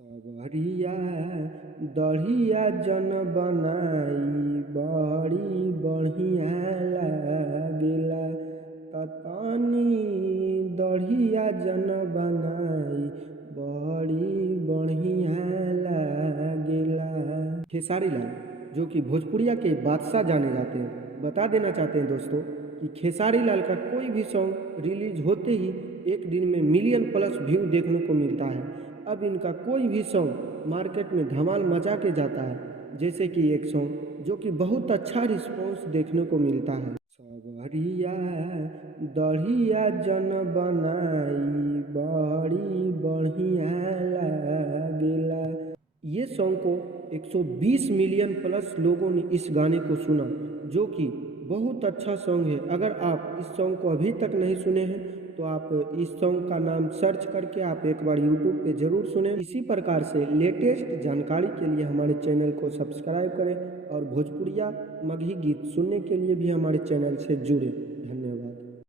सबरिया दढ़िया जन बनाई बड़ी बढ़िया लागेला। ततानी दढ़िया जन बनाई बड़ी बढ़िया लागेला। खेसारी लाल जो कि भोजपुरिया के बादशाह जाने जाते हैं, बता देना चाहते हैं दोस्तों कि खेसारी लाल का कोई भी सॉन्ग रिलीज होते ही एक दिन में मिलियन प्लस व्यू देखने को मिलता है। अब इनका कोई भी सॉन्ग मार्केट में धमाल मचा के जाता है, जैसे कि एक सॉन्ग जो कि बहुत अच्छा रिस्पॉन्स देखने को मिलता है। सबरिया दढ़िया जन बनाई बड़ी बढ़िया लागेला। ये सॉन्ग को 120 मिलियन प्लस लोगों ने इस गाने को सुना, जो कि बहुत अच्छा सॉन्ग है। अगर आप इस सॉन्ग को अभी तक नहीं सुने हैं तो आप इस सॉन्ग का नाम सर्च करके आप एक बार यूट्यूब पे ज़रूर सुनें। इसी प्रकार से लेटेस्ट जानकारी के लिए हमारे चैनल को सब्सक्राइब करें और भोजपुरिया मगही गीत सुनने के लिए भी हमारे चैनल से जुड़ें।